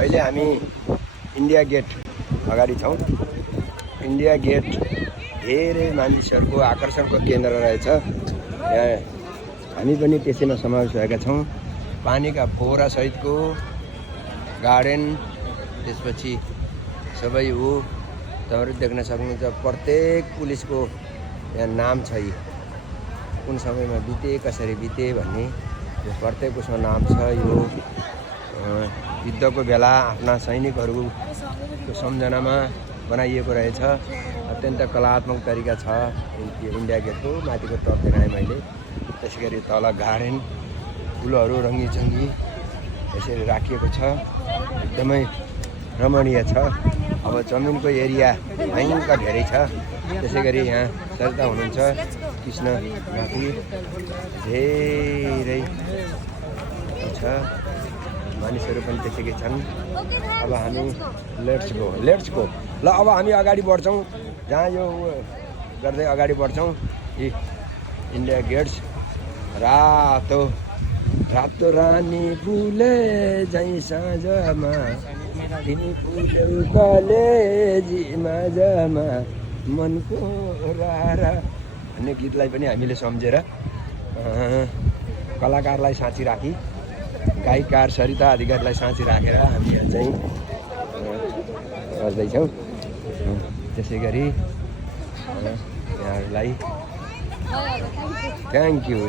अहिले हामी India get अगाडि छौँ। इन्डिया गेट धेरै मानिसहरूको आकर्षणको केन्द्र रहेछ। यहाँ हामी पनि त्यसैमा समावेश भएका छौँ। पानीका फोहरा सहितको गार्डन, त्यसपछि सबै तपाईहरु देख्न सक्नुहुन्छ। प्रत्येक पुलिसको यहाँ नाम छ, कुन समयमा बिते, कसरी बिते भन्ने यो प्रत्येक उसमा नाम छ। यो युद्धको बेला आफ्ना सैनिकहरूको सम्झनामा बनाइएको रहेछ। अत्यन्त कलात्मक तरिका छ यो इन्डिया गेटको। माथिको टप देखाएँ मैले। त्यसैगरी तल गार्डन, फुलहरू रङ्गीचङ्गी यसरी राखिएको छ। एकदमै रमणीय छ। अब जमिनको एरिया भयङ्कर धेरै छ। त्यसैगरी यहाँ सरिता हुनुहुन्छ कृष्ण माथि धेरै छ, मानिसहरू पनि त्यसैकै छन्। अब हामी लेट्स गो। ल अब हामी अगाडि बढ्छौँ। जहाँ यो गर्दै अगाडि बढ्छौँ। यी इन्डिया गेट्स रातो रातो रानी फुले झैँ साँझमा, तिमी फुल्यौ कलेजीमा जमा, मनको रारा भन्ने गीतलाई पनि हामीले सम्झेर कलाकारलाई साँची राखी, गायककार सरिता अधिकारीलाई साँची राखेर हामी यहाँ चाहिँ गर्दैछौँ। त्यसै गरी यहाँहरूलाई थ्याङ्क यू।